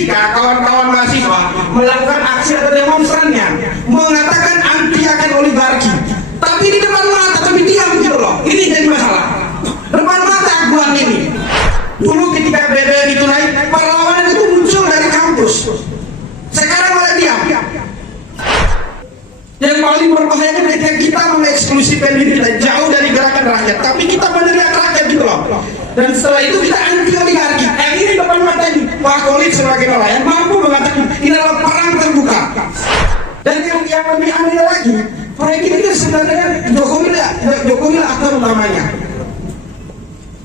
ketika kawan-kawan mahasiswa melakukan aksi atau demonstrannya mengatakan anti akan oligarki, tapi di depan mata tapi diam gitu loh. Ini jadi masalah. Depan mata Aguan ini. Dulu ketika BBM itu naik, perlawanan itu muncul dari kampus. Sekarang malah diam. Yang paling berbahaya ketika kita mengeksklusifkan diri kita jauh dari gerakan rakyat, tapi kita meneriak rakyat gitu loh. Dan setelah itu kita anti oligarki. Ini depan mata ini Pak Kolit sebagai nelayan mampu mengatakan ini adalah perang terbuka. Dan yang lebih aneh lagi, proyek ini kan sebenarnya Jokowi lah aktor utamanya.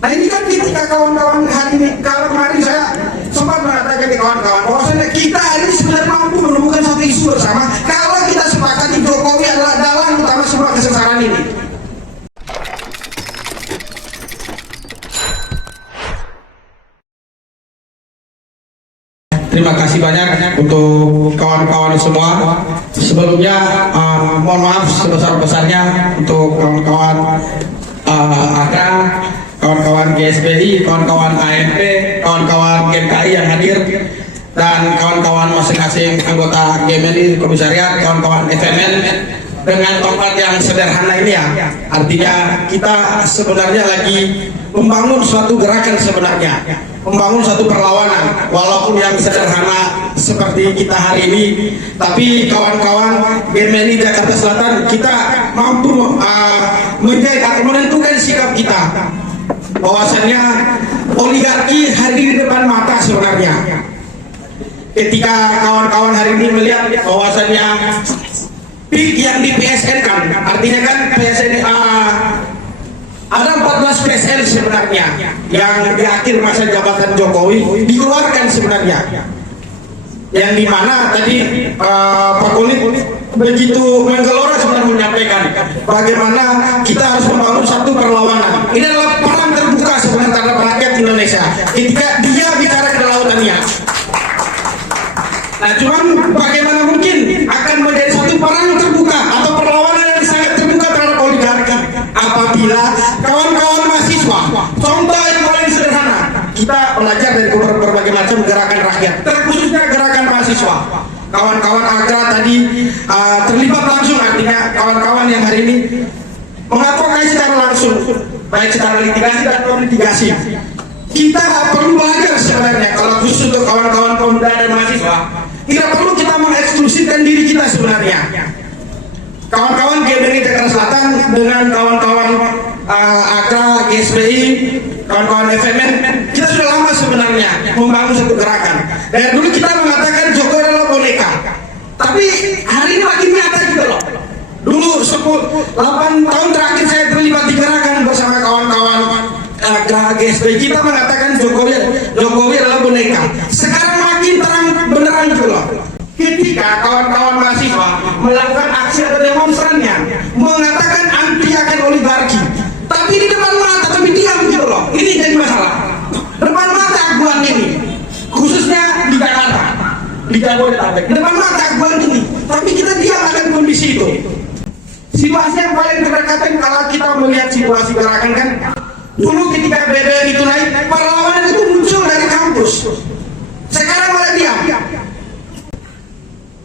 Nah ini kan ketika kawan-kawan hari ini, kalau kemarin saya sempat mengatakan ke kawan-kawan bahwasanya kita hari ini sebenarnya mampu menemukan satu isu bersama kalau kita sepakati Jokowi adalah dalang utama semua kesesaran ini. Terima kasih banyak untuk kawan-kawan semua. Sebelumnya mohon maaf sebesar-besarnya untuk kawan-kawan AKRA, kawan-kawan GSBI, kawan-kawan AMP, kawan-kawan GMKI yang hadir, dan kawan-kawan masing-masing anggota GMNI Komisariat, kawan-kawan FMN dengan tempat yang sederhana ini ya. Artinya kita sebenarnya lagi membangun suatu gerakan sebenarnya, membangun satu perlawanan walaupun yang sederhana seperti kita hari ini, tapi kawan-kawan GMNI Jakarta Selatan kita mampu menentukan sikap kita bahwasannya oligarki hari ini di depan mata sebenarnya. Ketika kawan-kawan hari ini melihat bahwasannya PIK yang di PSN kan, artinya kan PSN ada 14 PSN sebenarnya yang di akhir masa jabatan Jokowi dikeluarkan sebenarnya, yang dimana tadi Pak Kulit begitu menggelora sebenarnya menyampaikan bagaimana kita harus membangun satu perlawanan. Ini adalah perang terbuka sebenarnya terhadap rakyat Indonesia ketika dia bicara kedaulatannya. Nah cuman bagaimana mungkin akan menjadi satu perang terbuka atau perlawanan yang sangat terbuka terhadap oligarki apabila kawan-kawan mahasiswa, contoh yang paling sederhana, kita belajar dari berbagai macam gerakan rakyat, terkhususnya gerakan mahasiswa. Kawan-kawan AKRA tadi terlibat langsung, artinya kawan-kawan yang hari ini mengadvokasi secara langsung, baik secara litigasi dan non-litigasi. Kita perlu belajar sebenarnya, kalau khusus untuk kawan-kawan pemuda dan mahasiswa, tidak perlu kita mengeksklusifkan diri kita sebenarnya. Kawan-kawan GMNI Jakarta Selatan dengan kawan-kawan AKRA, GSBI, kawan-kawan FMN, kita sudah lama sebenarnya membangun satu gerakan. Dari dulu kita mengatakan Jokowi adalah boneka, tapi hari ini makin nyata gitu loh. Dulu 8 tahun terakhir saya terlibat di gerakan bersama kawan-kawan GSBI, kita mengatakan Jokowi adalah boneka. Sekarang makin terang beneran gitu loh. Ketika kawan-kawan mahasiswa melakukan aksi atau demonstrannya mengatakan anti akan oligarki, tapi di depan mata tapi diam gitu loh. Ini jadi masalah. Depan mata Aguan ini, khususnya di Jakarta, di Jabodetabek, depan mata Aguan ini, tapi kita diam akan kondisi itu. Situasi yang paling berdekatan kalau kita melihat situasi gerakan kan, dulu ketika BBM itu naik, perlawanan itu muncul dari kampus. Sekarang malah diam.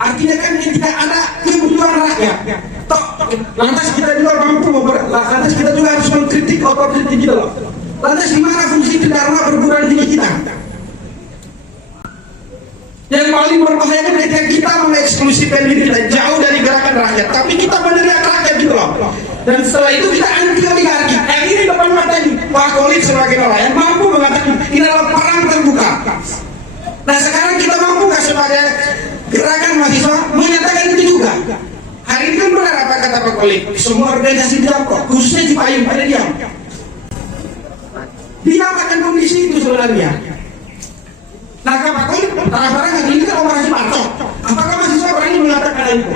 Artinya kan ketika ada kebutuhan rakyat, lantas kita juga mampu, lantas kita juga harus mengkritik otokritik gitu loh. Lantas di mana fungsi dharma perguruan tinggi kita? Yang paling berbahaya ketika kita mengeksklusifkan diri kita jauh dari gerakan rakyat, tapi kita meneriak rakyat gitu loh. Dan setelah itu kita anti oligarki. Ini depan mata ini Pak Kolit sebagai nelayan mampu mengatakan ini adalah perang terbuka. Nah sekarang kita mampu nggak sebagai gerakan mahasiswa menyatakan itu juga? Hari ini kan benar apa kata Pak Kolit, semua organisasi diam kok, khususnya di Payung pada diam. Diam akan kondisi itu sebenarnya. Nah Pak Kolit, barang-barang hari ini kan operasi Marto, apakah mahasiswa berani mengatakan itu?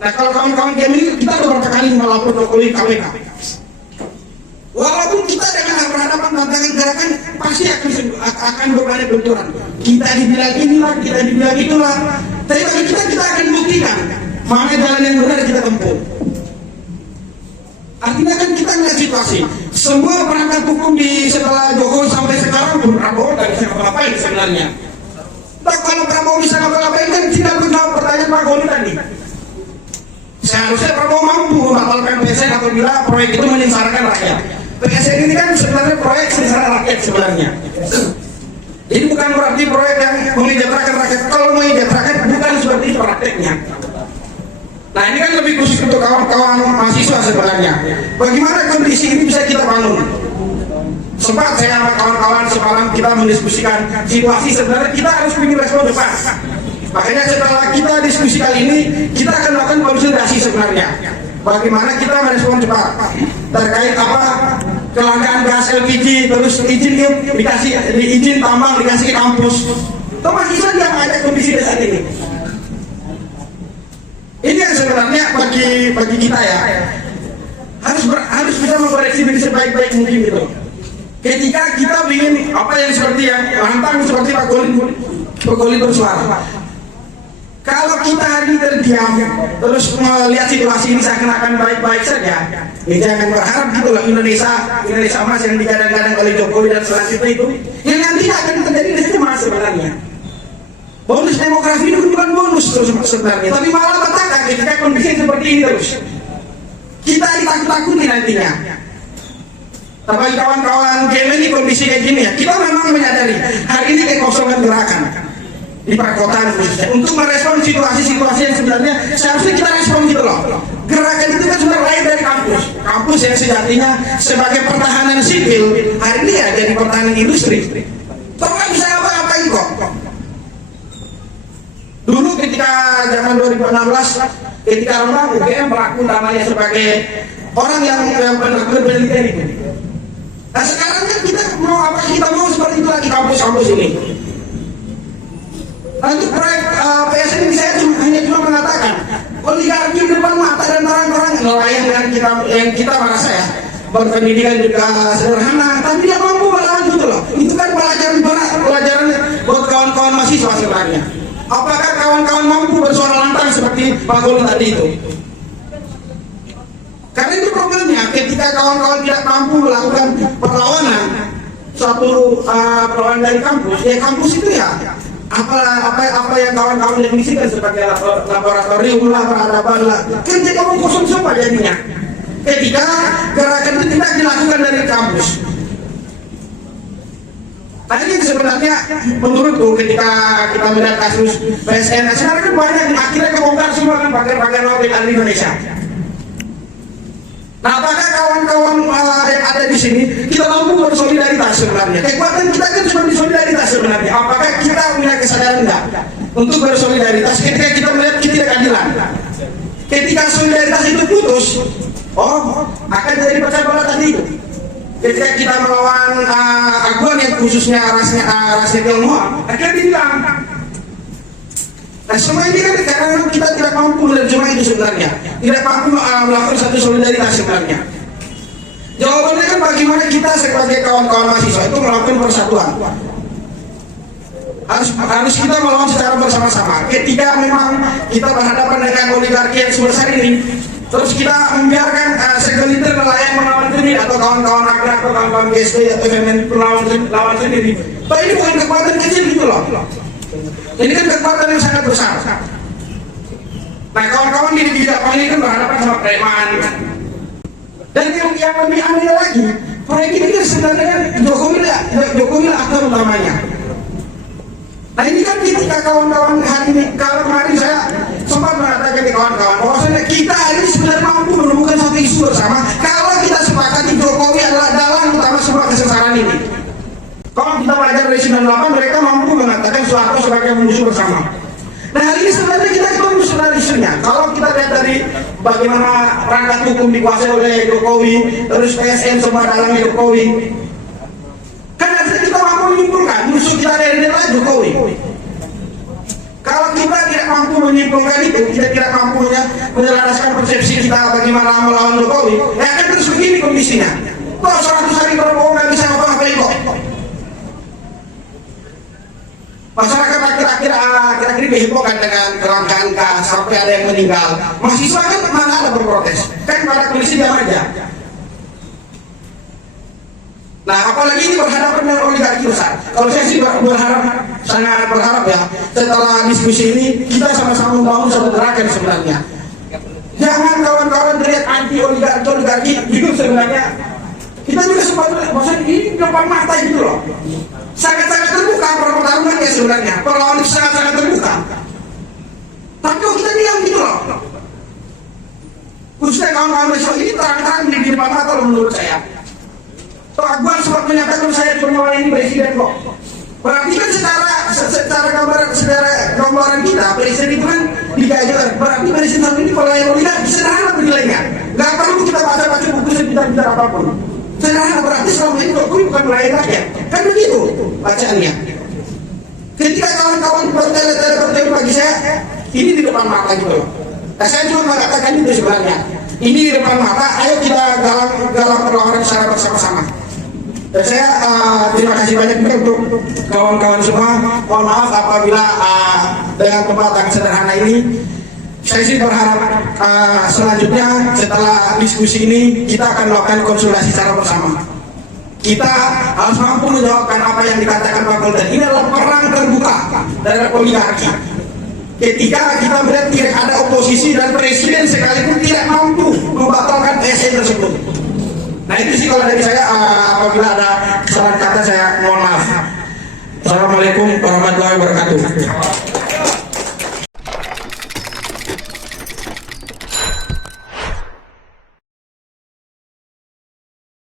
Nah kalau kawan-kawan game ini kita beberapa kali melapor Jokowi KPK. Walaupun kita dengan berhadapan tantangan gerakan pasti akan berbanyak benturan. Kita dibilang inilah, kita dibilang itulah. Tapi bagi kita akan buktikan mana jalan yang benar kita tempuh. Artinya kan kita melihat situasi. Semua perangkat hukum di setelah Jokowi sampai sekarang pun Prabowo dan siapa ngapain sebenarnya. Nah, kalau Prabowo bisa ngapa-ngapain kan tidak menjawab pertanyaan Pak Goli tadi. Seharusnya Prabowo mampu membatalkan PSN apabila proyek itu menyengsarakan rakyat. PSN ini kan sebenarnya proyek sengsara rakyat sebenarnya. Jadi bukan berarti proyek yang menyejahterakan rakyat. Kalau menyejahterakan bukan seperti itu prakteknya. Nah ini kan lebih khusus untuk kawan-kawan mahasiswa sebenarnya. Bagaimana kondisi ini bisa kita bangun? Sempat saya sama kawan-kawan semalam kita mendiskusikan situasi sebenarnya kita harus punya respon cepat. Makanya setelah kita diskusi kali ini kita akan melakukan konsolidasi sebenarnya. Bagaimana kita merespon cepat terkait apa kelangkaan gas LPG, terus izin dikasih izin tambang dikasih ke kampus. Itu mahasiswa yang ada kondisi saat ini. Ini yang sebenarnya bagi kita ya harus bisa mengkoreksi diri sebaik-baik mungkin gitu. Ketika kita ingin apa yang seperti yang lantang seperti Pak Goli bersuara. Kalau kita hari ini terdiam terus melihat situasi ini seakan-akan baik-baik saja, ya jangan berharap gitu loh Indonesia emas yang digadang-gadang oleh Jokowi dan selanjutnya itu yang nanti akan terjadi di sini mas sebenarnya. Bonus demografi itu bukan bonus terus sebenarnya, tapi malah petaka ketika kondisi seperti ini terus. Kita ditakut-takuti nantinya. Tapi kawan-kawan game ini kondisi kayak gini ya, kita memang menyadari hari ini kekosongan gerakan di perkotaan khususnya untuk merespon situasi-situasi yang sebenarnya seharusnya kita respon gitu loh. Gerakan itu kan sebenarnya lahir dari kampus yang sejatinya sebagai pertahanan sipil hari ini ya jadi pertahanan industri. Toh nggak bisa apa-apain kok. Dulu ketika zaman 2016 ketika Rembang UGM berlaku namanya sebagai orang yang benar-benar penelitian itu. Nah sekarang kan kita mau seperti itu lagi kampus-kampus ini. Untuk proyek PSN ini saya hanya cuma mengatakan oligarki depan mata dan orang-orang nelayan yang kita merasa ya berpendidikan juga sederhana, tapi dia mampu melawan gitu loh. Itu kan pelajaran buat kawan-kawan mahasiswa sebenarnya. Apakah kawan-kawan mampu bersuara lantang seperti Pak Goli tadi itu? Karena itu problemnya ketika kawan-kawan tidak mampu melakukan perlawanan suatu perlawanan dari kampus, ya kampus itu ya apa yang kawan-kawan definisikan sebagai laboratorium lah, peradaban lah, kan jadi omong kosong semua jadinya. Ketika gerakan itu tidak dilakukan dari kampus. Nah ini sebenarnya menurutku ketika kita melihat kasus PSN, sekarang kan banyak akhirnya kebongkar semua kan pakai lobby di Indonesia. Nah, apakah kawan-kawan yang ada di sini kita mampu bersolidaritas sebenarnya? Kekuatan kita kan cuma di solidaritas sebenarnya. Apakah kita punya kesadaran enggak untuk bersolidaritas ketika kita melihat ketidakadilan? Ketika solidaritas itu putus, akan jadi pecah belah tadi itu. Ketika kita melawan aguan yang khususnya rasnya Tionghoa, akhirnya dibilang. Nah semua ini kan karena kita tidak mampu menerjemah itu sebenarnya, tidak mampu melakukan satu solidaritas sebenarnya. Jawabannya kan bagaimana kita sebagai kawan-kawan mahasiswa itu melakukan persatuan. Harus kita melawan secara bersama-sama. Ketika memang kita berhadapan dengan oligarki yang sebesar ini, terus kita membiarkan segelintir nelayan melawan sendiri atau kawan-kawan agrar atau kawan-kawan GSD atau FMN melawan sendiri. Tapi ini bukan kekuatan kecil gitu loh. Ini kan kekuatan yang sangat besar. Nah kawan-kawan di bidang ini kan berhadapan sama preman. Dan yang lebih aneh lagi, proyek ini kan sebenarnya kan Jokowi lah aktor utamanya. Nah ini kan ketika kawan-kawan hari ini, kalau kemarin saya sempat mengatakan ke kawan-kawan bahwasanya kita hari ini sebenarnya mampu menemukan satu isu bersama kalau kita sepakati Jokowi adalah dalang utama semua kesengsaraan ini. Kalau kita belajar dari 98 mereka mampu mengatakan Soeharto sebagai musuh bersama. Nah hari ini sebenarnya kita ketemu sebenarnya isunya. Kalau kita lihat dari bagaimana perangkat hukum dikuasai oleh Jokowi, terus PSN semua dalangnya Jokowi, kan harusnya kita mampu menyimpulkan musuh kita dari adalah Jokowi. Kalau kita tidak mampu menyimpulkan itu, kita tidak mampu menjelaskan persepsi kita bagaimana melawan Jokowi, ya akan terus begini kondisinya. Kok 100 hari Prabowo nggak bisa ngapa-ngapain kok. Masyarakat akhir-akhir dihebohkan dengan kelangkaan gas sampai ada yang meninggal. Mahasiswa kan mana ada berprotes, kan pada kondisi diam aja. Nah, apalagi ini berhadapan dengan oligarki besar. Kalau saya sih sangat berharap ya, setelah diskusi ini kita sama-sama membangun satu gerakan sebenarnya. Jangan kawan-kawan teriak anti oligarki, itu sebenarnya kita juga maksudnya ini depan mata gitu loh. Sangat-sangat terbuka pertarungannya sebenarnya. Perlawanan sangat-sangat terbuka. Tapi kalau kita diam gitu loh. Khususnya kawan-kawan besok ini terang-terang di depan mata loh menurut saya. Pak Akbar sempat menyatakan saya cuma melayani presiden kok. Berarti kan secara gambaran kita presiden itu kan digajar. Berarti presiden ini melayani oligarki sederhana penilainya. Gak perlu kita baca-baca buku sebentar apapun. Sederhana berarti selama ini Jokowi bukan melayani rakyat. Kan begitu bacaannya. Ketika kawan-kawan bertele-tele bagi saya, ini di depan mata gitu loh. Nah, saya cuma mengatakan itu sebenarnya. Ini di depan mata, ayo kita galang perlawanan secara bersama-sama. Dan saya terima kasih banyak untuk kawan-kawan semua. Mohon maaf apabila dengan tempat yang sederhana ini, saya sih berharap selanjutnya setelah diskusi ini kita akan melakukan konsultasi secara bersama. Kita harus mampu menjawabkan apa yang dikatakan Pak Golden. Ini adalah perang terbuka dari oligarki. Ketika kita melihat tidak ada oposisi dan presiden sekalipun tidak mampu membatalkan ESN tersebut. Nah itu sih kalau dari saya, apabila ada kesalahan kata saya mohon maaf. Assalamualaikum warahmatullahi wabarakatuh.